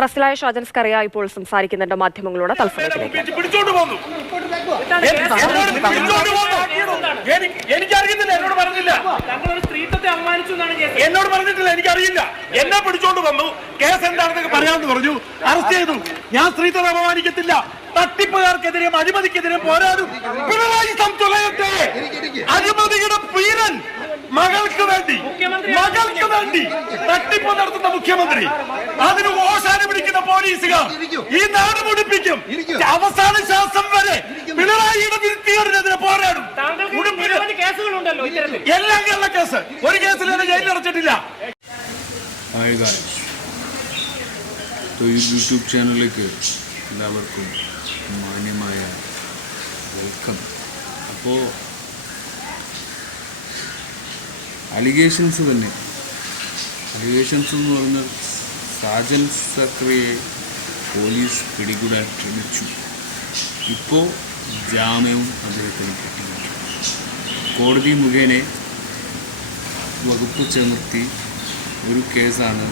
അറസ്റ്റിലായ ഷാജൻ സ്കറിയ ഇപ്പോൾ സംസാരിക്കുന്നുണ്ട് മാധ്യമങ്ങളോട്. തത്സമയത്തിലേക്ക് എനിക്കറിയത്തില്ല, എന്നോട് പറഞ്ഞില്ല, എന്നോട് പറഞ്ഞിട്ടില്ല, എനിക്കറിയില്ല. എന്നെ പിടിച്ചോണ്ട് വന്നു, കേസ് എന്താണെന്നൊക്കെ പറയാമെന്ന് പറഞ്ഞു, അറസ്റ്റ് ചെയ്തു. ഞാൻ സ്ത്രീത്വം അപമാനിക്കത്തില്ല. തട്ടിപ്പുകാർക്കെതിരെയും അഴിമതിക്കെതിരെയും പോരാടും. പിണറായി തുലയട്ടെ. അഴിമതിയുടെ പീരൻ മകൾക്ക് വേണ്ടി തട്ടിപ്പ് നടത്തുന്ന മുഖ്യമന്ത്രി, അതിന് ഓശാന പിടിക്കുന്ന പോലീസുകാർ ഈ നാട് മുടിപ്പിക്കും. അവസാന ശ്വാസം വരെ പിണറായിയുടെ വിരുദ്ധീകരനെതിരെ പോരാടും. എല്ലാം കേരള കേസ്, ഒരു കേസിൽ ജയിലിൽ അടച്ചിട്ടില്ല. യൂട്യൂബ് ചാനലിലേക്ക് എല്ലാവർക്കും മാന്യമായ വെൽക്കം. അപ്പോൾ അലിഗേഷൻസ് എന്ന് പറഞ്ഞാൽ ഷാജൻ സ്കറിയയെ പോലീസ് പിടികൂടാൻ ശ്രമിച്ചു. ഇപ്പോൾ ജാമ്യവും അദ്ദേഹത്തിന് കിട്ടിയിട്ടുണ്ട്. കോടതി മുഖേന വകുപ്പ് ചുമത്തി ഒരു കേസാണ്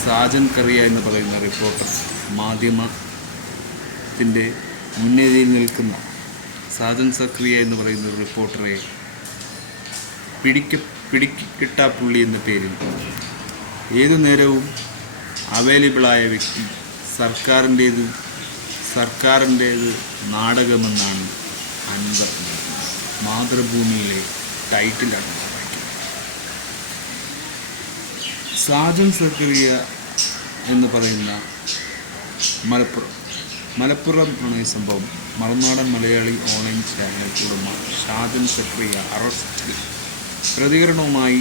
ഷാജൻ സ്കറിയ എന്ന് പറയുന്ന റിപ്പോർട്ടർ, മാധ്യമത്തിൻ്റെ മുൻനിരയിൽ നിൽക്കുന്ന ഷാജൻ സ്കറിയ എന്ന് പറയുന്ന റിപ്പോർട്ടറെ പിടിക്കിട്ടാപ്പുള്ളി എന്ന പേരിൽ ഏതു നേരവും അവൈലബിളായ വ്യക്തി, സർക്കാരിൻ്റേത് നാടകമെന്നാണ് അൻവർ മാതൃഭൂമിയിലെ ടൈറ്റിലാണ് പറയുന്നത്. ഷാജൻ സ്കറിയ എന്ന് പറയുന്ന മലപ്പുറം ആണ് ഈ സംഭവം. മറുനാടൻ മലയാളി ഓൺലൈൻ ചാനൽ ഉടമ ഷാജൻ സ്കറിയ അറസ്റ്റിൽ. പ്രതികരണവുമായി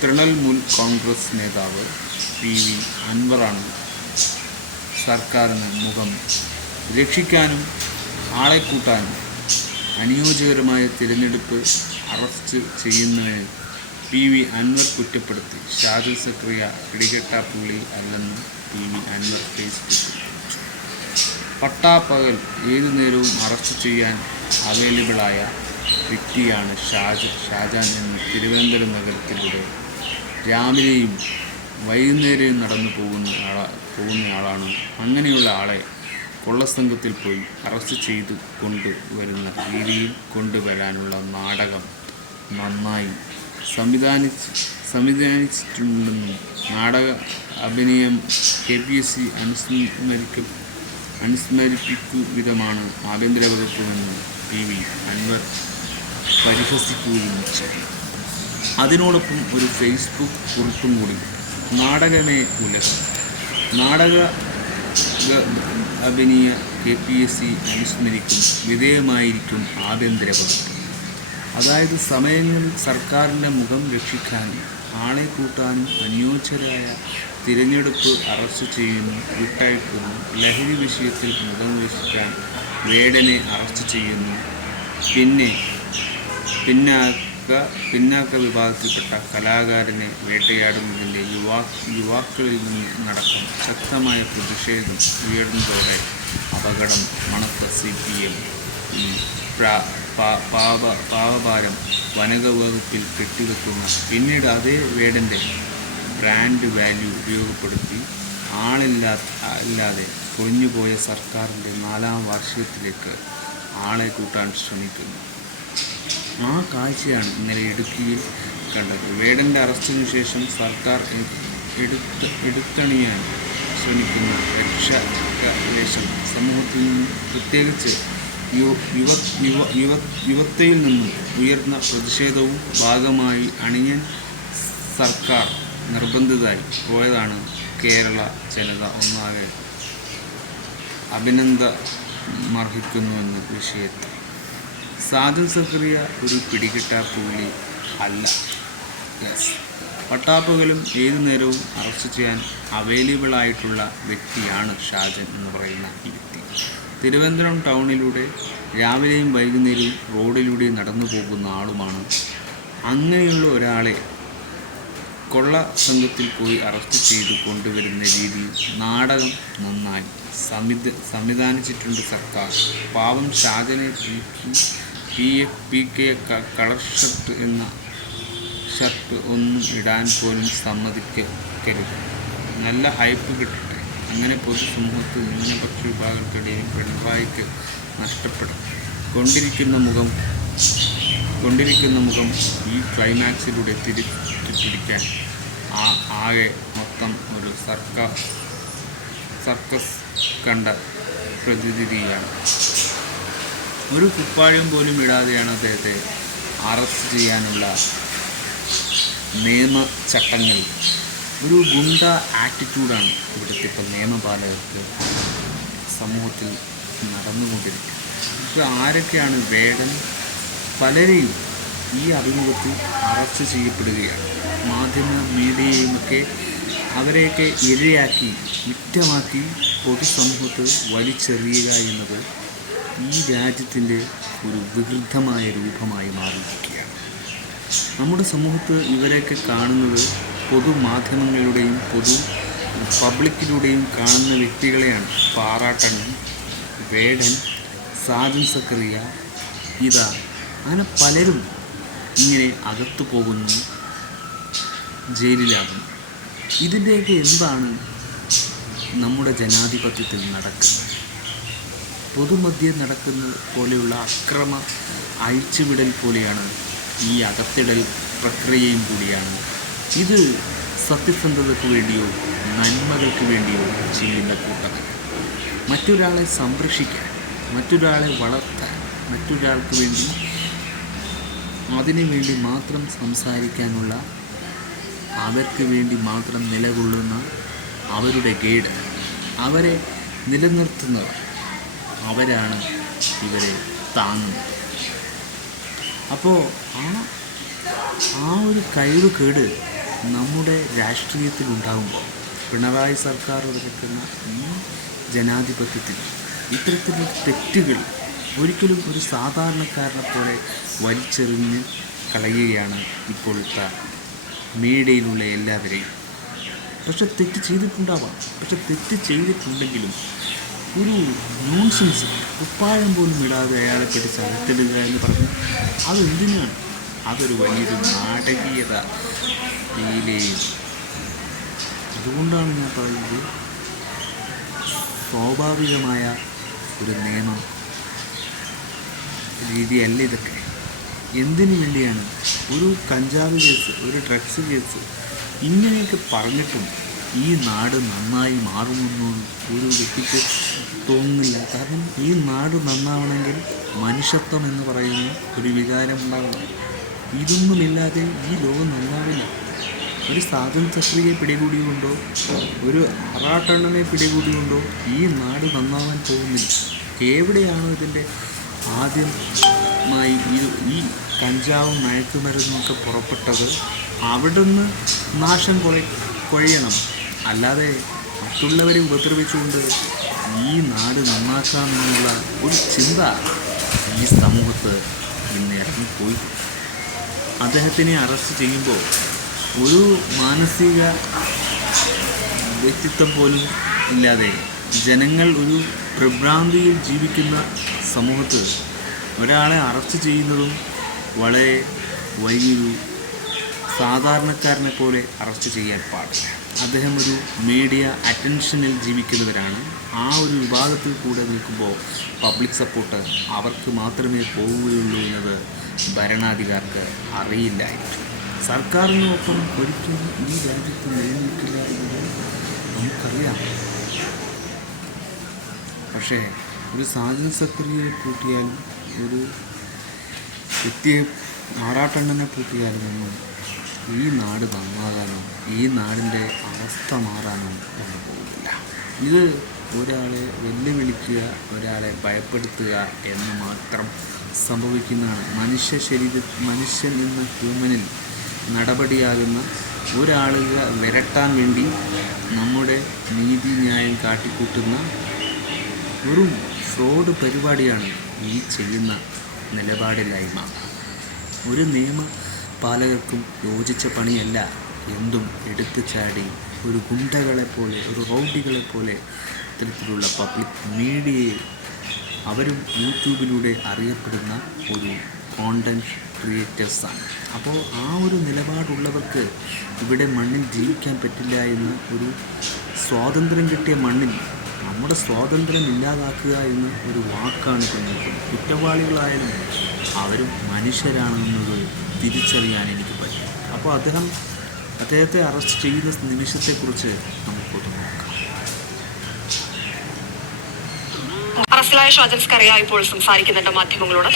തൃണമൂൽ കോൺഗ്രസ് നേതാവ് PV അൻവറാണ് സർക്കാരിന് മുഖം രക്ഷിക്കാനും ആളെ കൂട്ടാനും അനുയോജ്യകരമായ തിരഞ്ഞെടുപ്പ് അറസ്റ്റ് ചെയ്യുന്നതിന് PV അൻവർ കുറ്റപ്പെടുത്തി. ഷാജൻ സ്കറിയ പിടികിട്ടാപ്പുള്ളി അല്ലെന്ന് PV അൻവർ ഫേസ്ബുക്കിൽ കുറിച്ചു. പട്ടാപ്പകൽ ഏതു നേരവും അറസ്റ്റ് ചെയ്യാൻ അവൈലബിളായ വ്യക്തിയാണ് ഷാജാൻ എന്ന് തിരുവനന്തപുരം നഗരത്തിലൂടെ രാവിലെയും വൈകുന്നേരവും നടന്നു പോകുന്നയാളാണ്. അങ്ങനെയുള്ള ആളെ കൊള്ളസംഘത്തിൽ പോയി അറസ്റ്റ് ചെയ്തു കൊണ്ടുവരുന്ന രീതിയിൽ കൊണ്ടുവരാനുള്ള നാടകം നന്നായി സംവിധാനിച്ചിട്ടുണ്ടെന്നും നാടക അഭിനയം KPSC അനുസ്മരിപ്പിക്കും വിധമാണ് ആഭ്യന്തര വകുപ്പെന്ന് PV അൻവർ പരിഹസിക്കുകയും ചെയ്തു. അതിനോടൊപ്പം ഒരു ഫേസ്ബുക്ക് കുറിപ്പും കൂടി. നാടകമേ ഉലകം, നാടക അഭിനയ KPSC അനുസ്മരിക്കും വിധേയമായിരിക്കും ആഭ്യന്തര വകുപ്പ്. അതായത് സമയങ്ങളിൽ സർക്കാരിൻ്റെ മുഖം രക്ഷിക്കാനും ആളെ കൂട്ടാനും അനുയോജ്യരായ തിരഞ്ഞെടുപ്പ് അറസ്റ്റ് ചെയ്യുന്നു, വിട്ടയക്കുന്നു. ലഹരി വിഷയത്തിൽ മുഖം രക്ഷിക്കാൻ വേടനെ അറസ്റ്റ് ചെയ്യുന്നു. പിന്നാക്ക വിഭാഗത്തിൽപ്പെട്ട കലാകാരനെ വേട്ടയാടുന്നതിൻ്റെ യുവാക്കളിൽ നടക്കുന്ന ശക്തമായ പ്രതിഷേധം ഉയർന്നതോടെ അപകടം മണത്ത CPM പാവഭാരം വനവകുപ്പിൽ കെട്ടിവെക്കുന്ന, പിന്നീട് അതേ വേടൻ്റെ ബ്രാൻഡ് വാല്യൂ ഉപയോഗപ്പെടുത്തി അല്ലാതെ കൊഴിഞ്ഞുപോയ സർക്കാരിൻ്റെ 4ാം വാർഷികത്തിലേക്ക് ആളെ കൂട്ടാൻ ശ്രമിക്കുന്നു. ആ കാഴ്ചയാണ് ഇന്നലെ ഇടുക്കിയിൽ കണ്ടത്. വേടൻ്റെ അറസ്റ്റിനു ശേഷം സർക്കാർ എടുത്തണിയാൻ ശ്രമിക്കുന്ന രക്ഷാവേശം സമൂഹത്തിൽ നിന്നും, പ്രത്യേകിച്ച് യുവത്വയിൽ നിന്നും ഉയർന്ന പ്രതിഷേധവും ഭാഗമായി അണിയാൻ സർക്കാർ നിർബന്ധിതമായി പോയതാണ്. കേരള ജനത ഒന്നാകെ അഭിനന്ദനമർഹിക്കുന്നുവെന്ന വിഷയത്തിൽ ഷാജൻ സ്കറിയ ഒരു പിടികിട്ടാപ്പുള്ളി അല്ല. പട്ടാപ്പകലും ഏതു നേരവും അറസ്റ്റ് ചെയ്യാൻ അവൈലബിളായിട്ടുള്ള വ്യക്തിയാണ് ഷാജൻ എന്ന് പറയുന്ന ഈ വ്യക്തി. തിരുവനന്തപുരം ടൗണിലൂടെ രാവിലെയും വൈകുന്നേരവും റോഡിലൂടെ നടന്നു പോകുന്ന ആളുമാണ്. അങ്ങനെയുള്ള ഒരാളെ കൊള്ള സംഘത്തിൽ പോയി അറസ്റ്റ് ചെയ്ത് കൊണ്ടുവരുന്ന രീതിയിൽ നാടകം നന്നായി സംവിധാനിച്ചിട്ടുണ്ട് സർക്കാർ. പാവം ഷാജനെ PK കളർ ഷർട്ട് ഒന്നും ഇടാൻ പോലും സമ്മതിക്കരുത്. നല്ല ഹൈപ്പ് കിട്ടട്ടെ. അങ്ങനെ പൊതുസമൂഹത്ത് ന്യൂനപക്ഷ വിഭാഗങ്ങൾക്കിടയിൽ പിണറായിക്ക് നഷ്ടപ്പെടും കൊണ്ടിരിക്കുന്ന മുഖം ഈ ക്ലൈമാക്സിലൂടെ തിരിച്ചിരിക്കാൻ ആകെ മൊത്തം ഒരു സർക്കസ് കണ്ട പ്രതിനിധിയാണ്. ഒരു കുപ്പായം പോലും ഇടാതെയാണ് അദ്ദേഹത്തെ അറസ്റ്റ് ചെയ്യാനുള്ള നിയമചട്ടങ്ങൾ. ഒരു ഗുണ്ട ആറ്റിറ്റ്യൂഡാണ് ഇവിടുത്തെ ഇപ്പോൾ നിയമപാലകർക്ക് സമൂഹത്തിൽ നടന്നുകൊണ്ടിരിക്കുന്നത്. ഇപ്പോൾ ആരൊക്കെയാണ് വേടൻ, പലരെയും ഈ അഭിമുഖത്തിൽ അറസ്റ്റ് ചെയ്യപ്പെടുകയാണ്. മീഡിയയുമൊക്കെ അവരെയൊക്കെ ഇരയാക്കി വിറ്റമാക്കി പൊതുസമൂഹത്ത് വലിച്ചെറിയുക എന്നത് ഈ രാജ്യത്തിൻ്റെ ഒരു വികൃതമായ രൂപമായി മാറിയിരിക്കുകയാണ്. നമ്മുടെ സമൂഹത്ത് ഇവരെയൊക്കെ കാണുന്നത് പൊതുമാധ്യമങ്ങളിലൂടെയും പബ്ലിക്കിലൂടെയും കാണുന്ന വ്യക്തികളെയാണ്. പാറാട്ടണ്ണൻ, വേടൻ, സാജൻ സക്കറിയ, അങ്ങനെ പലരും ഇങ്ങനെ അകത്തു പോകുന്നു, ജയിലിലാകുന്നു. ഇതിൻ്റെയൊക്കെ എന്താണ് നമ്മുടെ ജനാധിപത്യത്തിൽ നടക്കുന്നത്? പൊതുമധ്യം നടക്കുന്ന പോലെയുള്ള അക്രമ അഴിച്ചുവിടൽ പോലെയാണ് ഈ അകത്തിടൽ പ്രക്രിയയും കൂടിയാണ്. ഇത് സത്യസന്ധതയ്ക്ക് വേണ്ടിയോ നന്മകൾക്ക് വേണ്ടിയോ ചെയ്യുന്ന കൂട്ടമല്ല. മറ്റൊരാളെ സംരക്ഷിക്കാൻ, മറ്റൊരാളെ വളർത്താൻ, മറ്റൊരാൾക്ക് വേണ്ടി അതിനു വേണ്ടി മാത്രം സംസാരിക്കാനുള്ള, അവർക്ക് വേണ്ടി മാത്രം നിലകൊള്ളുന്ന അവരുടെ ഗൈഡ്, അവരെ നിലനിർത്തുന്നവർ, അവരാണ് ഇവരെ താങ്ങുന്നത്. അപ്പോൾ ആ ഒരു കഴിവുകേട് നമ്മുടെ രാഷ്ട്രീയത്തിൽ ഉണ്ടാകുമ്പോൾ പിണറായി സർക്കാർ നടക്കുന്ന ഈ ജനാധിപത്യത്തിൽ ഇത്തരത്തിലുള്ള തെറ്റുകൾ ഒരിക്കലും ഒരു സാധാരണക്കാരനെ പോലെ വലിച്ചെറിഞ്ഞ് കളയുകയാണ് ഇപ്പോഴത്തെ മീഡിയയിലുള്ള എല്ലാവരെയും. പക്ഷെ തെറ്റ് ചെയ്തിട്ടുണ്ടാവാം. പക്ഷെ തെറ്റ് ചെയ്തിട്ടുണ്ടെങ്കിലും ഒരു നോൺസെൻസ്, കുപ്പായം പോലും ഇടാതെ അയാളെ പറ്റി ചവിട്ടിടുക എന്ന് പറഞ്ഞ് അതെന്തിനാണ്? അതൊരു വലിയൊരു നാടകീയത ഫീലെയും. അതുകൊണ്ടാണ് ഞാൻ പറയുന്നത്, സ്വാഭാവികമായ ഒരു നിയമം രീതിയല്ല ഇതൊക്കെ. എന്തിനു വേണ്ടിയാണ് ഒരു കഞ്ചാവ് കേസ്, ഒരു ഡ്രഗ്സ് കേസ് ഇങ്ങനെയൊക്കെ പറഞ്ഞിട്ടും ഈ നാട് നന്നായി മാറുമെന്നും ഒരു വ്യക്തിക്ക് തോന്നുന്നില്ല. കാരണം ഈ നാട് നന്നാവണമെങ്കിൽ മനുഷ്യത്വം എന്ന് പറയുന്ന ഒരു വികാരം ഉണ്ടാകണം. ഇതൊന്നുമില്ലാതെ ഈ ലോകം നന്നാവില്ല. ഒരു സാധൻ സക്രിയെ പിടികൂടിയുകൊണ്ടോ ഒരു അറാട്ടണ്ണനെ പിടികൂടിയുകൊണ്ടോ ഈ നാട് നന്നാവാൻ പോകുന്നില്ല. എവിടെയാണോ ഇതിൻ്റെ ആദ്യമായി ഈ കഞ്ചാവും മയക്കുമരുന്നൊക്കെ പുറപ്പെട്ടത്, അവിടെ നിന്ന് നാശം കുഴയണം. അല്ലാതെ മറ്റുള്ളവരെ ഉപദ്രവിച്ചുകൊണ്ട് ഈ നാട് നന്നാക്കാമെന്നുള്ള ഒരു ചിന്ത ഈ സമൂഹത്ത് ഇന്ന് ഇറങ്ങിപ്പോയി. അദ്ദേഹത്തിനെ അറസ്റ്റ് ചെയ്യുമ്പോൾ ഒരു മാനസിക വ്യക്തിത്വം പോലും ഇല്ലാതെ ജനങ്ങൾ ഒരു പ്രഭ്രാന്തിയിൽ ജീവിക്കുന്ന സമൂഹത്ത് ഒരാളെ അറസ്റ്റ് ചെയ്യുന്നതും വളരെ വലിയൊരു സാധാരണക്കാരനെ പോലെ അറസ്റ്റ് ചെയ്യാൻ പാടില്ല. അദ്ദേഹം ഒരു മീഡിയ അറ്റൻഷനിൽ ജീവിക്കുന്നവരാണ്. ആ ഒരു വിഭാഗത്തിൽ കൂടെ നിൽക്കുമ്പോൾ പബ്ലിക് സപ്പോർട്ട് അവർക്ക് മാത്രമേ പോവുകയുള്ളൂ എന്നത് ഭരണാധികാരിക്ക് അറിയില്ലായിരുന്നു. സർക്കാരിനൊപ്പം ഒരിക്കലും ഈ രാജ്യത്ത് നിലനിൽക്കില്ല എന്നത് നമുക്കറിയാം. പക്ഷേ ഒരു സാജൻ സക്രിയയെ പൂട്ടിയാലും ഒരു വ്യക്തിയെ ആറാട്ടണ്ണനെ പൂട്ടിയാലും ഒന്നും ഈ നാട് നന്നാകാനോ ഈ നാടിൻ്റെ അവസ്ഥ മാറാനോ ഒന്നും പോകുന്നില്ല. ഇത് ഒരാളെ വെല്ലുവിളിക്കുക, ഒരാളെ ഭയപ്പെടുത്തുക എന്ന് മാത്രം സംഭവിക്കുന്നതാണ്. മനുഷ്യൻ എന്ന ഹ്യൂമനിൽ നടപടിയാകുന്ന ഒരാളുകളെ വിരട്ടാൻ വേണ്ടി നമ്മുടെ നീതി ന്യായം കാട്ടിക്കൂട്ടുന്ന ഒരു ഫ്രോഡ് പരിപാടിയാണ് ഈ ചെയ്യുന്ന നിലപാടില്ലായ്മ. ഒരു നിയമപാലകർക്കും യോജിച്ച പണിയല്ല എന്തും എടുത്തു ചാടി ഒരു ഗുണ്ടകളെപ്പോലെ, ഒരു റൗഡികളെപ്പോലെ ഇത്തരത്തിലുള്ള പബ്ലിക് മീഡിയയെ അവരും യൂട്യൂബിലൂടെ അറിയപ്പെടുന്ന ഒരു കോണ്ടൻറ്റ് ക്രിയേറ്റേഴ്സാണ്. അപ്പോൾ ആ ഒരു നിലപാടുള്ളവർക്ക് ഇവിടെ മണ്ണിൽ ജീവിക്കാൻ പറ്റില്ല എന്ന ഒരു സ്വാതന്ത്ര്യം കിട്ടിയ മണ്ണിൽ നമ്മുടെ സ്വാതന്ത്ര്യം ഇല്ലാതാക്കുക എന്ന ഒരു വാക്കാണ് പിന്നിരിക്കുന്നത്. കുറ്റവാളികളായാലും അവരും മനുഷ്യരാണെന്നത് തിരിച്ചറിയാൻ എനിക്ക് പറ്റും. അപ്പോൾ അദ്ദേഹത്തെ അറസ്റ്റ് ചെയ്ത നിമിഷത്തെക്കുറിച്ച് നമുക്കൊന്ന് നോക്കാം. അറസ്റ്റിലായ ഷാജൻ സ്കറിയ ഇപ്പോൾ സംസാരിക്കുന്നുണ്ട് മാധ്യമങ്ങളോട്.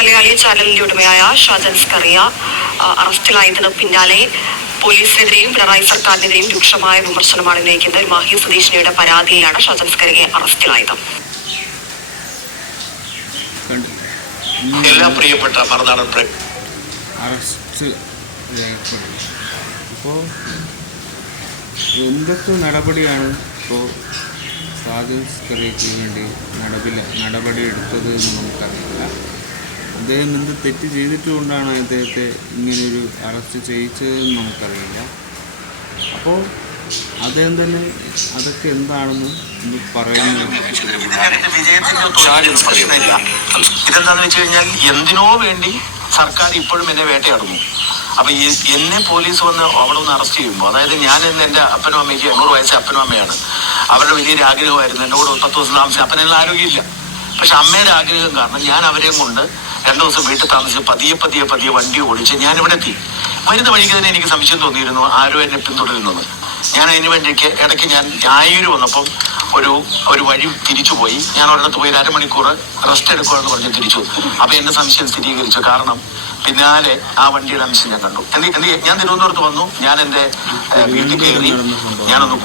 മലയാളി ചാനലിന്റെ ഉടമയായ ഷാജൻ സ്കറിയ അറസ്റ്റിലായതിന് പിന്നാലെ പോലീസിനെതിരെയും പിണറായി സർക്കാരിനെതിരെയും രൂക്ഷമായ വിമർശനമാണ് ഉന്നയിക്കുന്നത്. മാഹി സ്വദേശിനിയുടെ പരാതിയിലാണ് ഷാജൻ സ്കറിയ അറസ്റ്റിലായത്. എല്ലാ പ്രിയപ്പെട്ട മറുനാടൻ അറസ്റ്റ് രേഖപ്പെടുത്തി. ഇപ്പോൾ എന്തൊക്കെ നടപടിയാണ് ഇപ്പോൾ ഷാജൻ സ്കറിയയ്ക്ക് വേണ്ടി നടപടി എടുത്തത് എന്ന് നമുക്കറിയില്ല. അദ്ദേഹം എന്ത് തെറ്റ് ചെയ്തിട്ടുകൊണ്ടാണ് അദ്ദേഹത്തെ ഇങ്ങനൊരു അറസ്റ്റ് ചെയ്യിച്ചതെന്ന് നമുക്കറിയില്ല. അപ്പോൾ അദ്ദേഹം തന്നെ അതൊക്കെ എന്താണെന്ന് പറയുന്നത്. ഇതെന്താണെന്ന് വെച്ച് കഴിഞ്ഞാൽ എന്തിനോ വേണ്ടി സർക്കാർ ഇപ്പോഴും എന്നെ വേട്ടയാടുന്നു. അപ്പൊ എന്നെ പോലീസ് വന്ന് അവിടെ ഒന്ന് അറസ്റ്റ് ചെയ്യുമ്പോൾ, അതായത് ഞാൻ എൻ്റെ അപ്പനും അമ്മയ്ക്ക് 80 വയസ്സ് അപ്പനും അമ്മയാണ്. അവരുടെ വലിയൊരു ആഗ്രഹമായിരുന്നു എന്നോട് 10 ദിവസം താമസിച്ച്. അപ്പനെല്ലാം ആരോഗ്യമില്ല. പക്ഷെ അമ്മയുടെ ആഗ്രഹം കാരണം ഞാൻ അവരെയും കൊണ്ട് 2 ദിവസം വീട്ടിൽ താമസിച്ച് പതിയെ വണ്ടി ഓടിച്ച് ഞാൻ ഇവിടെ എത്തി. വരുന്ന വഴിക്ക് തന്നെ എനിക്ക് സംശയം തോന്നിയിരുന്നു ആരോ എന്നെ പിന്തുടരുന്നത്. ഞാൻ അതിന് വേണ്ടിക്ക് ഇടയ്ക്ക് ഞാൻ ഞായൂര് വന്നപ്പം ഒരു വഴി തിരിച്ചു പോയി. ഞാൻ ഒരിടത്ത് പോയി 1/2 മണിക്കൂർ റെസ്റ്റ് എടുക്കുകയെന്ന് പറഞ്ഞ് തിരിച്ചു. അപ്പൊ എന്റെ സംശയം സ്ഥിരീകരിച്ചു. കാരണം പിന്നാലെ ആ വണ്ടിയുടെ അംശം ഞാൻ കണ്ടു. ഞാൻ തിരുവനന്തപുരത്ത് വന്നു. ഞാൻ എൻ്റെ വീട്ടിൽ കയറി ഞാനൊന്ന്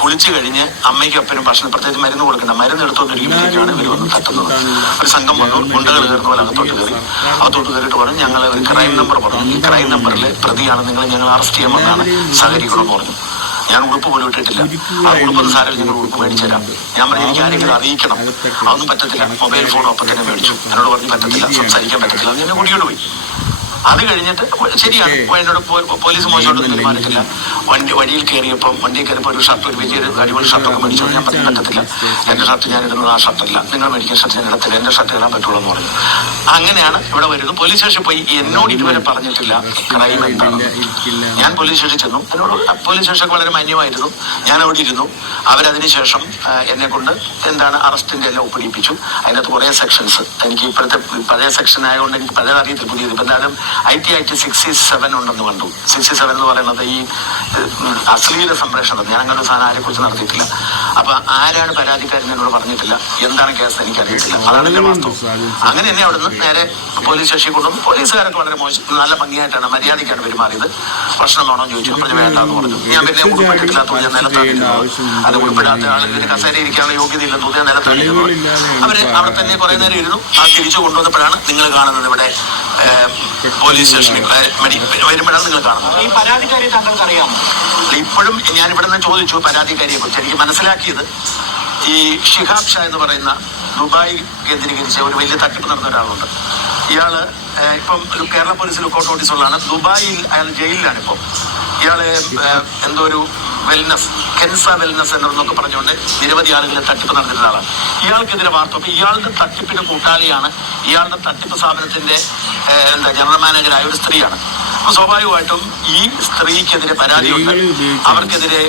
കുളിച്ചു കഴിഞ്ഞ് അമ്മയ്ക്കും അപ്പനും ഭക്ഷണം പ്രത്യേകിച്ച് മരുന്ന് കൊടുക്കണം. മരുന്ന് എടുത്തുകൊണ്ടിരിക്കുമ്പോഴേക്കാണ് ഇവർ വന്ന് തട്ടുന്നത്. ഒരു സംഘം വന്നു, ഗുണ്ടകൾ കയറുന്ന പോലെ അകത്തോട്ട് കയറിയിട്ട് പറഞ്ഞു ഞങ്ങൾ ഒരു ക്രൈം നമ്പർ പറഞ്ഞു. ഈ ക്രൈം നമ്പറിൽ പ്രതിയാണ്, ഞങ്ങൾ അറസ്റ്റ് ചെയ്യാമെന്നാണ്, സഹകരിക്കണമെന്ന് പറഞ്ഞു. ഞാൻ ഉടുപ്പ് പോലും ഇട്ടിട്ടില്ല. ആ ഉടുപ്പൊന്നും സാരമില്ല, ഞങ്ങൾ ഉടുപ്പ് മേടിച്ചു തരാം. ഞാൻ പറഞ്ഞു എനിക്ക് ആരെങ്കിലും അറിയിക്കണം. അതൊന്നും പറ്റത്തില്ല. മൊബൈൽ ഫോണും അപ്പം തന്നെ മേടിച്ചു. എന്നോട് പറഞ്ഞു പറ്റത്തില്ല, സംസാരിക്കാൻ പറ്റത്തില്ല. അത് എന്നെ കൂടിയോട് പോയി. അത് കഴിഞ്ഞിട്ട് ശരിയാണ്, എന്നോട് പോലീസ് മോശമായിട്ടൊന്നും പെരുമാറിയിട്ടില്ല. വഴിയിൽ കയറിയപ്പോൾ ഒരു ഷർട്ട്, ഒരു വലിയ അടിപൊളി ഷർട്ടൊക്കെ മേടിച്ചു. ഞാൻ പറഞ്ഞു പറ്റത്തില്ല, എൻ്റെ ഷർട്ട് ഞാൻ ഇടുന്നത് ആ ഷർട്ടല്ല, നിങ്ങൾ മേടിക്കുന്ന ഷർട്ട് ഞാൻ ഇടത്തില്ല, എൻ്റെ ഷർട്ട് ഇടാൻ പറ്റുള്ളൂ എന്ന് പറഞ്ഞു. അങ്ങനെയാണ് ഇവിടെ വരുന്നത്. പോലീസ് സ്റ്റേഷനിൽ പോയി എന്നോട് ഇതുവരെ പറഞ്ഞിട്ടില്ല ക്രൈം എന്താണ്. ഞാൻ പോലീസ് സ്റ്റേഷനിൽ ചെന്നു. എന്നോട് പോലീസ് സ്റ്റേഷൻ വളരെ മാന്യമായിരുന്നു. ഞാൻ അവിടെ ഇരുന്നു. അവരതിനുശേഷം എന്നെ കൊണ്ട് എന്താണ് അറസ്റ്റിന്റെ എല്ലാം ഒപ്പിടിപ്പിച്ചു. അതിനകത്ത് കുറേ സെക്ഷൻസ്, എനിക്ക് ഇപ്പോഴത്തെ പഴയ സെക്ഷൻ ആയതുകൊണ്ട് എനിക്ക് പഴയ അറിയത്തില്ല, പുതിയത്. ഇപ്പം എന്തായാലും IT 67 ഉണ്ടെന്ന് കണ്ടു. 67 എന്ന് പറയുന്നത് ഈ അശ്ലീല സംപ്രേഷണം. ഞാൻ അങ്ങനെ ഒരു സാധനം ആരെ കുറിച്ച് നടത്തിയിട്ടില്ല. അപ്പൊ ആരാണ് പരാതിക്കാരൻ എന്നോട് പറഞ്ഞിട്ടില്ല. എന്താണ് കേസ് എനിക്കറിയിട്ടില്ല. അതാണ് എന്റെ വാസ്തവം. അങ്ങനെ എന്നെ അവിടുന്ന് നേരെ പോലീസ് സ്റ്റേഷനിൽ കൊണ്ടുവന്നു. പോലീസുകാരൊക്കെ വളരെ മോശം, നല്ല ഭംഗിയായിട്ടാണ്, മര്യാദയ്ക്കാണ് പെരുമാറിയത്. പ്രശ്നം വേണോ എന്ന് ചോദിച്ചു. പറഞ്ഞു വേണ്ടെന്ന് പറഞ്ഞു. ഞാൻ പിന്നെ ഉൾപ്പെട്ടിട്ടില്ലാത്ത ഞാൻ നിലത്താണ്. അത് ഉൾപ്പെടാത്ത ആളുകൾ കസേര ഇരിക്കാനുള്ള യോഗ്യത ഇല്ലെന്ന് തോന്നി ഞാൻ നിലത്താണ്. അവര് അവിടെ തന്നെ കുറെ നേരം ഇരുന്നു. ആ തിരിച്ചു കൊണ്ടുവന്നപ്പോഴാണ് നിങ്ങൾ കാണുന്നത് ഇവിടെ പോലീസ് സ്റ്റേഷനിൽ വരുമ്പോഴാണ് നിങ്ങൾ കാണുന്നത്. ഈ പരാതിക്കാരിയെ താങ്കൾക്ക് അറിയാമോ? ഇപ്പോഴും ഞാൻ ഇവിടെ നിന്ന് ചോദിച്ചു പരാതിക്കാരിയെ കുറിച്ച്. എനിക്ക് മനസ്സിലാക്കിയത് ഈ ഷിഹാബ് ഷാ എന്ന് പറയുന്ന ദുബായ് കേന്ദ്രീകരിച്ച ഒരു വലിയ തട്ടിപ്പ് നടന്ന ഒരാളുണ്ട്. ഇയാള് ഇപ്പം ഒരു കേരള പോലീസ് ലുക്കൗട്ട് നോട്ടീസുള്ളതാണ്. ദുബായിൽ അയാൾ ജയിലിലാണ് ഇപ്പം. ഇയാള് എന്തോ ഒരു കെൻസ വെൽനസ് സെന്റർ എന്നൊക്കെ പറഞ്ഞുകൊണ്ട് നിരവധി ആളുകളെ തട്ടിപ്പ് നടന്നിട്ടുള്ള ആളാണ്. ഇയാൾക്കെതിരെ വാർത്ത. അപ്പൊ ഇയാളുടെ തട്ടിപ്പിന്റെ കൂട്ടാളിയാണ്, ഇയാളുടെ തട്ടിപ്പ് സ്ഥാപനത്തിന്റെ ജനറൽ മാനേജറായ ഒരു സ്ത്രീയാണ്. അപ്പൊ സ്വാഭാവികമായിട്ടും ഈ സ്ത്രീക്കെതിരെ പരാതിയുണ്ട്, അവർക്കെതിരെ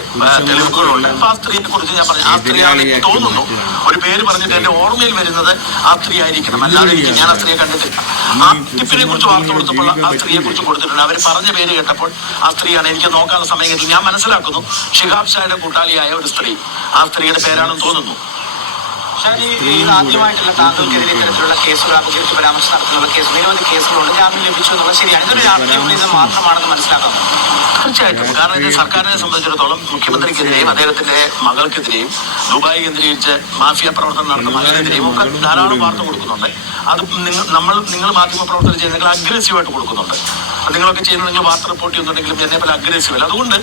തെളിവുകളുണ്ട്. അപ്പൊ ആ സ്ത്രീയെ കുറിച്ച് ഞാൻ പറഞ്ഞു, ആ സ്ത്രീയാണ് തോന്നുന്നു, ഒരു പേര് പറഞ്ഞിട്ട് എന്റെ ഓർമ്മയിൽ വരുന്നത് ആ സ്ത്രീ ആയിരിക്കണം, അല്ലാതെ ഞാൻ ആ സ്ത്രീയെ കണ്ടിട്ടില്ല. ആ ടിപ്പിനെ കുറിച്ച് വാർത്ത കൊടുത്തപ്പോൾ ആ സ്ത്രീയെ കുറിച്ച് കൊടുത്തിട്ടുണ്ട്. അവർ പറഞ്ഞ പേര് കേട്ടപ്പോൾ ആ സ്ത്രീയാണ്. എനിക്ക് നോക്കാതെ സമയം കിട്ടി. ഞാൻ മനസ്സിലാക്കുന്നു ഷിഹാബ് ഷായുടെ കൂട്ടാളിയായ ഒരു സ്ത്രീ, ആ സ്ത്രീയുടെ പേരാണെന്ന് തോന്നുന്നു. ആദ്യമായിട്ടുള്ള താങ്കൾക്കെതിരെ ഇത്തരത്തിലുള്ള കേസുകൾ അപകീർത്തി പരാമർശം നടത്തുന്ന കേസ്, നിരവധി കേസുകളുണ്ട്, ജാമ്യം ലഭിച്ചു എന്നുള്ളത് ശരിയാണ്. ഇതൊരു രാഷ്ട്രീയ മാത്രമാണെന്ന് മനസ്സിലാക്കാം. തീർച്ചയായിട്ടും. കാരണം ഇത് സർക്കാരിനെ സംബന്ധിച്ചിടത്തോളം മുഖ്യമന്ത്രിക്കെതിരെയും അദ്ദേഹത്തിന്റെ മകൾക്കെതിരെയും ദുബായ് കേന്ദ്രീകരിച്ച് മാഫിയ പ്രവർത്തനം നടത്തുന്ന മകനെതിരെയും ഒക്കെ ധാരാളം വാർത്ത കൊടുക്കുന്നുണ്ട്. അത് നിങ്ങൾ മാധ്യമ പ്രവർത്തനം ചെയ്യുന്ന നിങ്ങൾ അഗ്രസീവായിട്ട് കൊടുക്കുന്നുണ്ട്. നിങ്ങളൊക്കെ ചെയ്യുന്ന നിങ്ങൾ വാർത്ത റിപ്പോർട്ട് ചെയ്യുന്നുണ്ടെങ്കിലും എന്നെ പോലെ അഗ്രസീവ് അല്ല. അതുകൊണ്ട്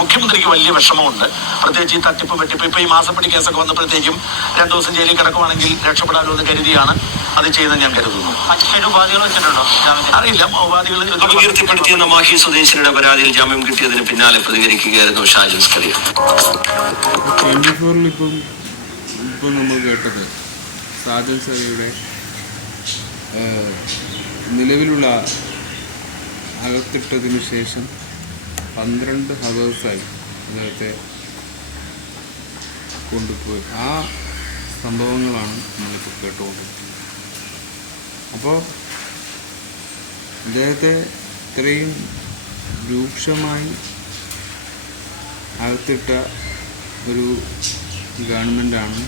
മുഖ്യമന്ത്രിക്ക് വലിയ വിഷമമുണ്ട്. പ്രത്യേകിച്ച് ഈ തട്ടിപ്പ് വെട്ടിപ്പ് ഇപ്പൊ ഈ മാസപ്പടി കേസൊക്കെ വന്നപ്പോഴത്തേക്കും 2 ദിവസം ജയിലിൽ കിടക്കുവാണെങ്കിൽ രക്ഷപ്പെടാമല്ലോ എന്ന് കരുതിയാണ് അത് ചെയ്യുന്നത് ഞാൻ കരുതുന്നു. മറ്റു ഉപാധികൾ വെച്ചിട്ടുണ്ടോ? അറിയില്ല. ഉപാധികൾ അപകീർത്തിപ്പെടുത്തിയെന്ന മാഹി സ്വദേശിനിയുടെ പരാതിയിൽ ജാമ്യം കിട്ടിയതിന് പിന്നാലെ പ്രതികരിക്കുകയായിരുന്നു ഷാജൻ സ്കറിയ. 24-ൽ ഇപ്പം നമ്മൾ കേട്ടത് ഷാജൻ സ്കറിയയുടെ നിലവിലുള്ള അകത്തിട്ടതിന് ശേഷം 12 ഹവേഴ്സായി അദ്ദേഹത്തെ കൊണ്ടുപോയി. ആ സംഭവങ്ങളാണ് നമ്മളിപ്പോൾ കേട്ടുകൊണ്ടിരിക്കുന്നത്. അപ്പോൾ അദ്ദേഹത്തെ ഇത്രയും രൂക്ഷമായി അകത്തിട്ട ഒരു ഗവൺമെൻറ്റാണ്.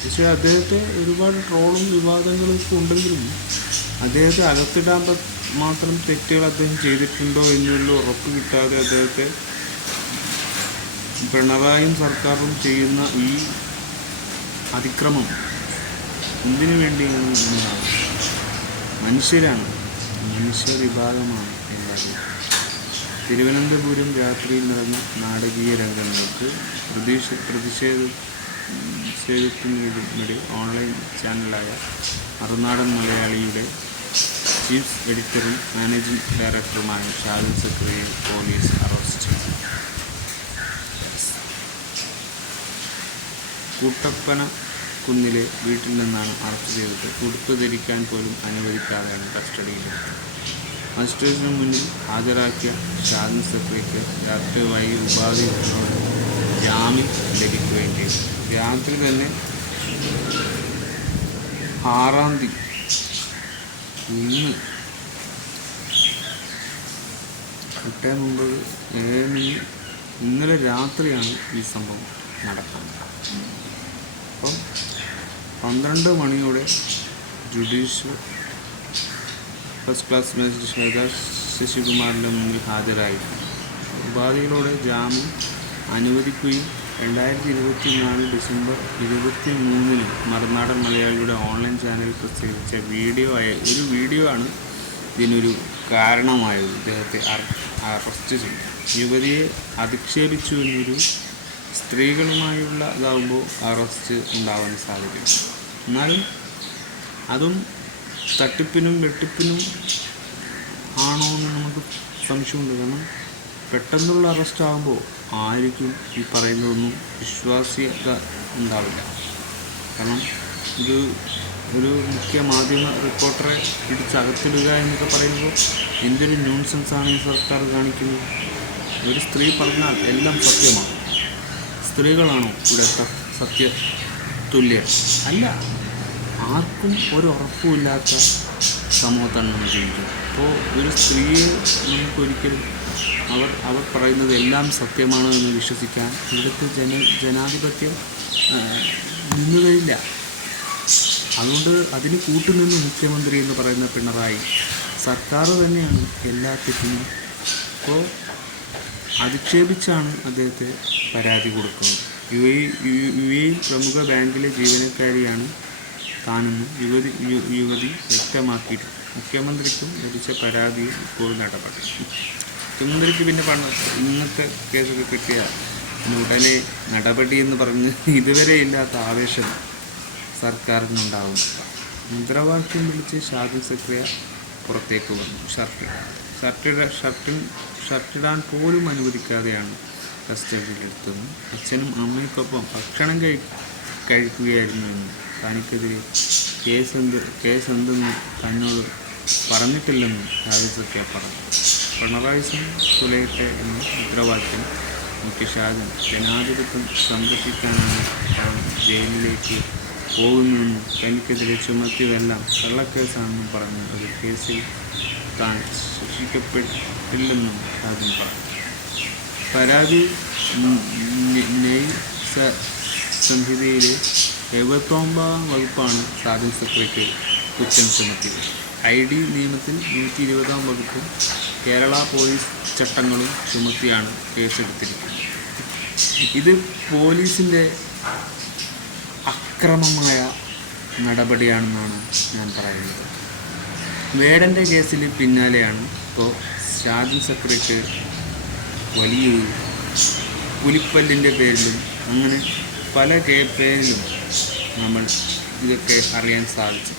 പക്ഷേ അദ്ദേഹത്തെ ഒരുപാട് ട്രോളും വിവാദങ്ങളും ഒക്കെ ഉണ്ടെങ്കിലും അദ്ദേഹത്തെ അകത്തിടാൻ മാത്രം തെറ്റുകൾ അദ്ദേഹം ചെയ്തിട്ടുണ്ടോ എന്നുള്ള ഉറപ്പ് കിട്ടാതെ അദ്ദേഹത്തെ പിണറായിയും സർക്കാരും ചെയ്യുന്ന ഈ അതിക്രമം എന്തിനു വേണ്ടിയാണ് എന്നതാണ്. മനുഷ്യരാണ്, മനുഷ്യ വിഭാഗമാണ് എല്ലാവരും. തിരുവനന്തപുരം രാത്രിയിൽ നടന്ന നാടകീയ രംഗങ്ങൾക്ക് പ്രതിഷേധത്തിനിടെ ഓൺലൈൻ ചാനലായ മറുനാടൻ മലയാളിയുടെ ചീഫ് എഡിറ്ററും മാനേജിംഗ് ഡയറക്ടറുമായ ഷാജൻ സ്കറിയയെ പോലീസ് അറസ്റ്റ് ചെയ്തു. കൂട്ടപ്പന കുന്നിലെ വീട്ടിൽ നിന്നാണ് അറസ്റ്റ് ചെയ്തത്. ഉടുപ്പ് ധരിക്കാൻ പോലും അനുവദിക്കാതെയാണ് കസ്റ്റഡിയിലെടുത്തത്. മജിസ്ട്രേറ്റിന് മുന്നിൽ ഹാജരാക്കിയ ഷാജൻ സ്കറിയയ്ക്ക് രാത്രി വൈകി ഉപാധികളോട് ജാമ്യം ലഭിക്കുകയും ചെയ്തു. രാത്രി തന്നെ 6-ാം തീയതി ഇന്നലെ രാത്രിയാണ് ഈ സംഭവം നടക്കുന്നത്. അപ്പം 12 മണിയോടെ ജുഡീഷ്യൽ ഫസ്റ്റ് ക്ലാസ് മജിസ്ട്രേറ്റ് ശശികുമാറിൻ്റെ മുന്നിൽ ഹാജരായി ഉപാധികളോടെ ജാമ്യം അനുവദിക്കുകയും 2024 ഡിസംബർ 23-ന് മറുനാടൻ മലയാളിയുടെ ഓൺലൈൻ ചാനൽ പ്രസിദ്ധീകരിച്ച വീഡിയോ ആണ് ഇതിനൊരു കാരണമായത്. ഇദ്ദേഹത്തെ അറസ്റ്റ് ചെയ്തു. യുവതിയെ അധിക്ഷേപിച്ചു എന്നൊരു സ്ത്രീകളുമായുള്ള ഇതാകുമ്പോൾ അറസ്റ്റ് ഉണ്ടാവാൻ സാധിക്കും. എന്നാലും അതും തട്ടിപ്പിനും വെട്ടിപ്പിനും ആണോ എന്ന് നമുക്ക് സംശയമുണ്ട്. കാരണം പെട്ടെന്നുള്ള അറസ്റ്റ് ആകുമ്പോൾ ആർക്കും ഈ പറയുന്നതൊന്നും വിശ്വാസ്യത ഉണ്ടാവില്ല. കാരണം ഇത് ഒരു മുഖ്യ മാധ്യമ റിപ്പോർട്ടറെ പിടിച്ചകത്തിടുക എന്നൊക്കെ പറയുമ്പോൾ എന്തൊരു ന്യൂൺസെൻസാണ് ഈ സർക്കാർ കാണിക്കുന്നത്. ഒരു സ്ത്രീ പറഞ്ഞാൽ എല്ലാം സത്യമാണ്. സ്ത്രീകളാണോ ഇവിടെ സത്യതുല്യർ? അല്ല. ആർക്കും ഒരു ഉറപ്പുമില്ലാത്ത സമൂഹത്താണ് നമ്മൾ ജീവിക്കുന്നത്. അപ്പോൾ ഒരു സ്ത്രീയെ നമുക്കൊരിക്കലും അവർ പറയുന്നത് എല്ലാം സത്യമാണ് എന്ന് വിശ്വസിക്കാൻ ഇവിടുത്തെ ജനാധിപത്യം നിന്നുകയില്ല. അതുകൊണ്ട് അതിന് കൂട്ടുനിന്ന് മുഖ്യമന്ത്രി എന്ന് പറയുന്ന പിണറായി സർക്കാർ തന്നെയാണ് എല്ലാ തെറ്റിനും. അപ്പോൾ അധിക്ഷേപിച്ചാണ് അദ്ദേഹത്തെ പരാതി കൊടുക്കുന്നത്. യു എ പ്രമുഖ ബാങ്കിലെ ജീവനക്കാരിയാണ് താനെന്ന് യുവതി വ്യക്തമാക്കിയിട്ട് മുഖ്യമന്ത്രിക്കും ലഭിച്ച പരാതിയിൽ ഇപ്പോൾ നടപടി. മുഖ്യമന്ത്രിക്ക് പിന്നെ ഇന്നത്തെ കേസൊക്കെ കിട്ടിയാൽ ഉടനെ നടപടി എന്ന് പറഞ്ഞ് ഇതുവരെ ഇല്ലാത്ത ആവേശം സർക്കാരിനുണ്ടാവും. മുദ്രാവാക്യം വിളിച്ച് ഷാജൻ സ്കറിയ പുറത്തേക്ക് വന്നു. ഷർട്ടിടാൻ പോലും അനുവദിക്കാതെയാണ് കസ്റ്റഡിയിലെടുത്തത്. അച്ഛനും അമ്മയ്ക്കൊപ്പം ഭക്ഷണം കഴിക്കുകയായിരുന്നുവെന്നും തനിക്കെതിരെ കേസെന്തെന്ന് തന്നോട് പറഞ്ഞിട്ടില്ലെന്നും ഷാജൻ സ്കറിയ പറഞ്ഞു. പിണറായി തുലയട്ടെ എന്ന മുദ്രാവാക്യം മുഖ്യ ഷാജൻ ജനാധിപത്യം സംരക്ഷിക്കാനാണ് താൻ ജയിലിലേക്ക് പോകുന്നതെന്നും തനിക്കെതിരെ ചുമത്തിയതെല്ലാം കള്ളക്കേസാണെന്നും പറഞ്ഞ് ഒരു കേസിൽ താൻ ശിക്ഷിക്കപ്പെട്ടില്ലെന്നും ഷാജൻ പറഞ്ഞു. പരാതി ന്യായ സംഹിതയിലെ 79-ാം വകുപ്പാണ് ഷാജൻ സക്രിയക്ക് കുറ്റം ചുമത്തിയത്. ID നിയമത്തിൽ 120-ാം വകുപ്പും കേരള പോലീസ് ചട്ടങ്ങളും ചുമത്തിയാണ് കേസെടുത്തിരിക്കുന്നത്. ഇത് പോലീസിൻ്റെ അക്രമമായ നടപടിയാണെന്നാണ് ഞാൻ പറയുന്നത്. വേടൻ്റെ കേസിൽ പിന്നാലെയാണ് ഇപ്പോൾ ഷാജൻ സക്രിയക്ക് വലിയൊരു പുലിപ്പല്ലിൻ്റെ പേരിലും അങ്ങനെ പല പേരിലും നമ്മൾ ഇതൊക്കെ അറിയാൻ സാധിച്ചു.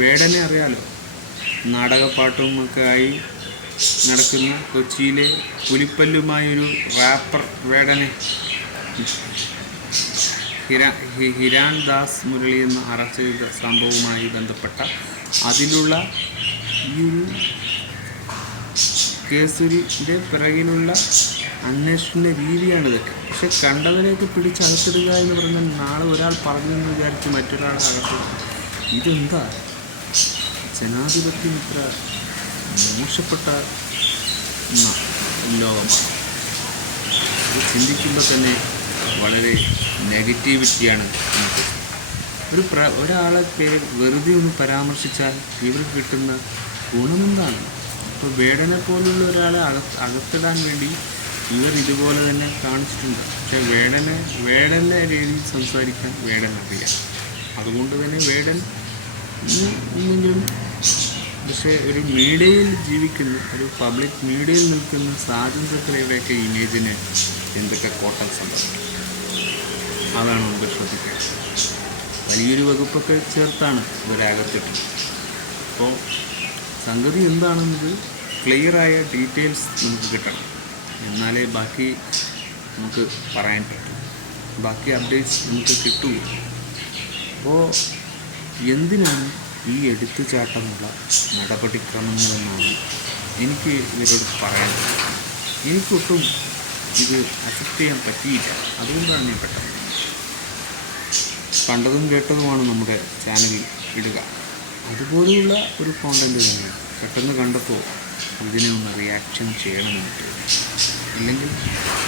വേടനെ അറിയാലോ, നാടകപ്പാട്ടും ഒക്കെ ആയി നടക്കുന്ന കൊച്ചിയിലെ പുലിപ്പല്ലുമായൊരു റാപ്പർ വേടനെ ഹിരാൻ ദാസ് മുരളി എന്ന അറസ്റ്റ് ചെയ്ത സംഭവവുമായി ബന്ധപ്പെട്ട അതിലുള്ള ഈ ഒരു കേസിൻ്റെ പിറകിലുള്ള അന്വേഷണ രീതിയാണ് ഇതൊക്കെ. പക്ഷെ കണ്ടവരെയൊക്കെ പിടിച്ചകത്തിടുക എന്ന് പറഞ്ഞാൽ നാളെ ഒരാൾ പറഞ്ഞെന്ന് വിചാരിച്ച് മറ്റൊരാളെ അകത്തിടുക, ഇതെന്താ ജനാധിപത്യം? ഇത്ര മോശപ്പെട്ട ലോകമാണ്. ഇത് ചിന്തിക്കുമ്പോൾ തന്നെ വളരെ നെഗറ്റിവിറ്റിയാണ് നമുക്ക്. ഒരാളെ വെറുതെ ഒന്ന് പരാമർശിച്ചാൽ ഇവർക്ക് കിട്ടുന്ന ഗുണമെന്താണ്? ഇപ്പോൾ വേടനെ പോലുള്ള ഒരാളെ അകത്തിടാൻ വേണ്ടി ഇവർ ഇതുപോലെ തന്നെ കാണിച്ചിട്ടുണ്ട്. പക്ഷേ വേടൻ്റെ രീതിയിൽ സംസാരിക്കാൻ വേടൻ അറിയാം. അതുകൊണ്ട് തന്നെ വേടൻ എന്തെങ്കിലും, പക്ഷേ ഒരു മീഡിയയിൽ ജീവിക്കുന്ന, ഒരു പബ്ലിക് മീഡിയയിൽ നിൽക്കുന്ന ഷാജൻ സക്രിയയുടെയൊക്കെ ഇമേജിന് എന്തൊക്കെ കോട്ടം സംഭവിക്കും, അതാണ് നമുക്ക് ശ്രദ്ധിക്കേണ്ടത്. വലിയൊരു വകുപ്പൊക്കെ ചേർത്താണ് ഇവരകത്തിട്ടത്. അപ്പോൾ സംഗതി എന്താണെന്നത് ക്ലിയറായ ഡീറ്റെയിൽസ് നമുക്ക് കിട്ടണം, എന്നാലേ ബാക്കി നമുക്ക് പറയാൻ പറ്റും, ബാക്കി അപ്ഡേറ്റ്സ് നമുക്ക് കിട്ടുകയുള്ളൂ. അപ്പോൾ എന്തിനാണ് ഈ എടുത്തുചാട്ടമുള്ള നടപടിക്രമങ്ങളെന്നാണ് എനിക്ക് ഇവരോട് പറയാൻ പറ്റും. എനിക്കൊട്ടും ഇത് അക്സെപ്റ്റ് ചെയ്യാൻ പറ്റിയില്ല. അതുകൊണ്ടാണ് ഞാൻ പെട്ടെന്ന് കണ്ടതും കേട്ടതുമാണ് നമ്മുടെ ചാനലിൽ ഇടുക. അതുപോലെയുള്ള ഒരു കോണ്ടൻറ്റ് തന്നെ പെട്ടെന്ന് കണ്ടപ്പോൾ ഇതിനെ ഒന്ന് റിയാക്ഷൻ ചെയ്യണമെന്ന് തോന്നി. ഇല്ലെങ്കിൽ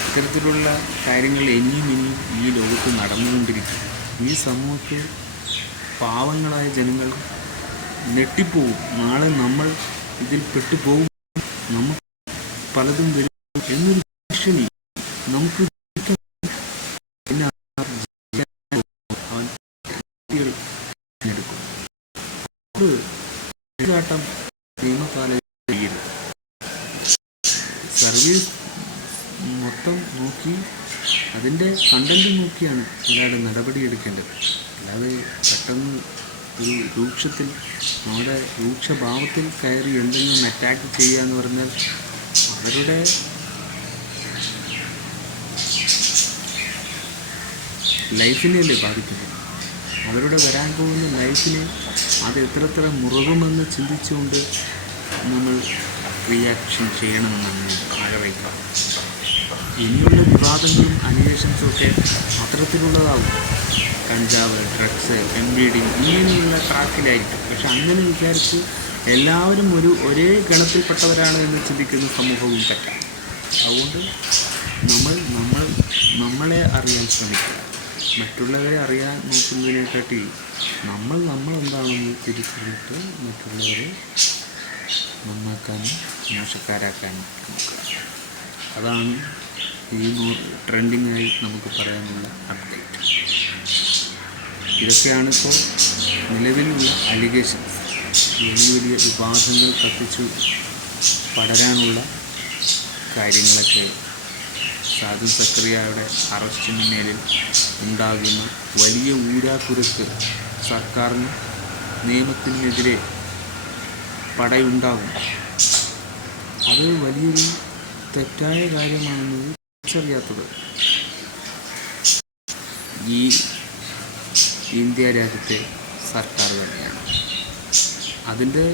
ഇത്തരത്തിലുള്ള കാര്യങ്ങൾ ഇനിയും ഈ ലോകത്ത് നടന്നുകൊണ്ടിരിക്കും. ഈ സമൂഹത്തിൽ പാവങ്ങളായ ജനങ്ങൾ ഞെട്ടിപ്പോവും. നാളെ നമ്മൾ ഇതിൽ പെട്ടുപോകും, നമുക്ക് പലതും വരും എന്നൊരു ഭീഷണി നമുക്ക് പിന്നെ എടുക്കും. ചാട്ടം നിയമപാലകർ ചെയ്യരുത്. സർവീസ് മൊത്തം നോക്കി അതിൻ്റെ കണ്ടന്റ് നോക്കിയാണ് ഒരാളുടെ നടപടിയെടുക്കേണ്ടത്. അല്ലാതെ പെട്ടെന്ന് ഒരു രൂക്ഷത്തിൽ, നമ്മുടെ രൂക്ഷഭാവത്തിൽ കയറി എന്തെങ്കിലും അറ്റാക്ക് ചെയ്യുക എന്ന് പറഞ്ഞാൽ അവരുടെ ലൈഫിനെയല്ലേ ബാധിക്കുന്നത്. അവരുടെ വരാൻ പോകുന്ന ലൈഫിനെ അത് എത്ര മുറുകുമെന്ന് ചിന്തിച്ചുകൊണ്ട് നമ്മൾ റിയാക്ഷൻ ചെയ്യണമെന്നാണ് ഞാൻ ആഗ്രഹിക്കുക. ഇനിയുള്ള വിവാദങ്ങളും അലിഗേഷൻസും ഒക്കെ അത്തരത്തിലുള്ളതാവും. കഞ്ചാവ്, ഡ്രഗ്സ്, MBD ഇങ്ങനെയുള്ള ട്രാക്കിലായിരിക്കും. പക്ഷെ അങ്ങനെ വിചാരിച്ച് എല്ലാവരും ഒരേ ഗണത്തിൽപ്പെട്ടവരാണ് എന്ന് ചിന്തിക്കുന്ന സമൂഹവും തെറ്റാണ്. അതുകൊണ്ട് നമ്മളെ അറിയാൻ ശ്രമിക്കുക. മറ്റുള്ളവരെ അറിയാൻ നോക്കുന്നതിനെക്കാട്ടി നമ്മളെന്താണെന്ന് തിരിച്ചറിഞ്ഞിട്ട് മറ്റുള്ളവരെ നന്നാക്കാനും മോശക്കാരാക്കാനും നോക്കുക. അതാണ് ഈ ട്രെൻഡിങ്ങായി നമുക്ക് പറയാനുള്ള അപ്ഡേറ്റ്. ഇതൊക്കെയാണ് ഇപ്പോൾ നിലവിലുള്ള അലിഗേഷൻസ്. വലിയ വിവാദങ്ങൾ കത്തിച്ചു പടരാനുള്ള കാര്യങ്ങളൊക്കെ ഷാജൻ സക്രിയയുടെ അറസ്റ്റിന് മേലിൽ ഉണ്ടാകുന്ന വലിയ ഊരാക്കുരക്ക് സർക്കാരിന് നിയമത്തിനെതിരെ പടയുണ്ടാകും. അത് വലിയൊരു തെറ്റായ കാര്യമാണെന്നത് തിരിച്ചറിയാത്തത് ഈ ഇന്ത്യ രാജ്യത്തെ സർക്കാർ തന്നെയാണ്. അതിൻ്റെ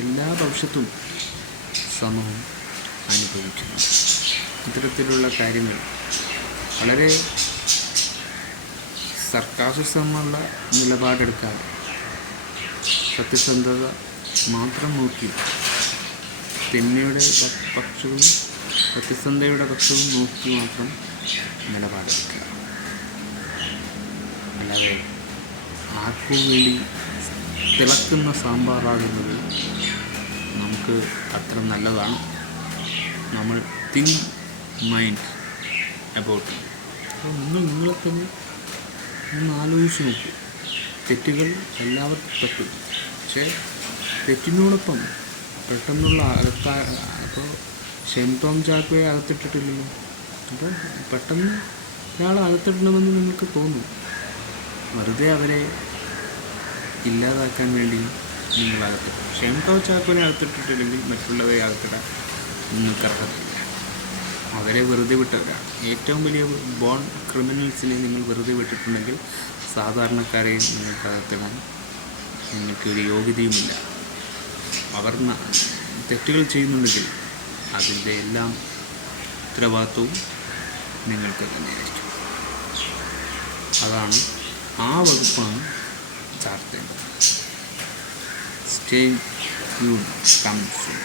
എല്ലാ ഭവിഷ്യത്തും സമൂഹം അനുഭവിക്കുന്നു. ഇത്തരത്തിലുള്ള കാര്യങ്ങൾ വളരെ സർക്കാസിസമുള്ള നിലപാടെടുക്കാതെ സത്യസന്ധത മാത്രം നോക്കി തിന്മയുടെ പക്ഷവും സത്യസന്ധതയുടെ പക്ഷവും നോക്കി മാത്രം നിലപാടെടുക്കുക. അല്ലാതെ ആർക്കും വേണ്ടി തിളക്കുന്ന സാമ്പാറാകുന്നത് നമുക്ക് അത്ര നല്ലതാണ്. നമ്മൾ തിങ്ക് മൈൻഡ് അബൌട്ട്. അപ്പോൾ നിങ്ങളെ തന്നെ ഒന്ന് ആലോചിച്ച് നോക്കൂ. തെറ്റുകൾ എല്ലാവർക്കും പറ്റും. പക്ഷേ തെറ്റിനോടൊപ്പം പെട്ടെന്നുള്ള അപ്പോൾ ഷെൻ ടോം ചാക്കോയെ അകത്തിട്ടിട്ടില്ലല്ലോ. അപ്പോൾ പെട്ടെന്ന് ഒരാളെ അകത്തിടണമെന്ന് നിങ്ങൾക്ക് തോന്നും. വെറുതെ അവരെ ഇല്ലാതാക്കാൻ വേണ്ടി നിങ്ങൾ അകത്തിട്ടു. ഷെൻ ടോം ചാക്കോനെ അകത്തിട്ടിട്ടില്ലെങ്കിൽ മറ്റുള്ളവരെ അകത്തിടാൻ നിങ്ങൾക്ക് അർഹതയില്ല. അവരെ വെറുതെ വിട്ടവരാണ്. ഏറ്റവും വലിയ ബോൺ ക്രിമിനൽസിനെ നിങ്ങൾ വെറുതെ വിട്ടിട്ടുണ്ടെങ്കിൽ സാധാരണക്കാരെയും നിങ്ങൾക്ക് അകത്തിടാൻ നിങ്ങൾക്കൊരു യോഗ്യതയുമില്ല. അവർ തെറ്റുകൾ ചെയ്യുന്നുണ്ടെങ്കിൽ അതിൻ്റെ എല്ലാം ഉത്തരവാദിത്വവും നിങ്ങൾക്ക് തന്നെയായിരിക്കും. അതാണ് ആ വകുപ്പാണ് ചാർത്തേണ്ടത്. Stay tuned. Coming soon.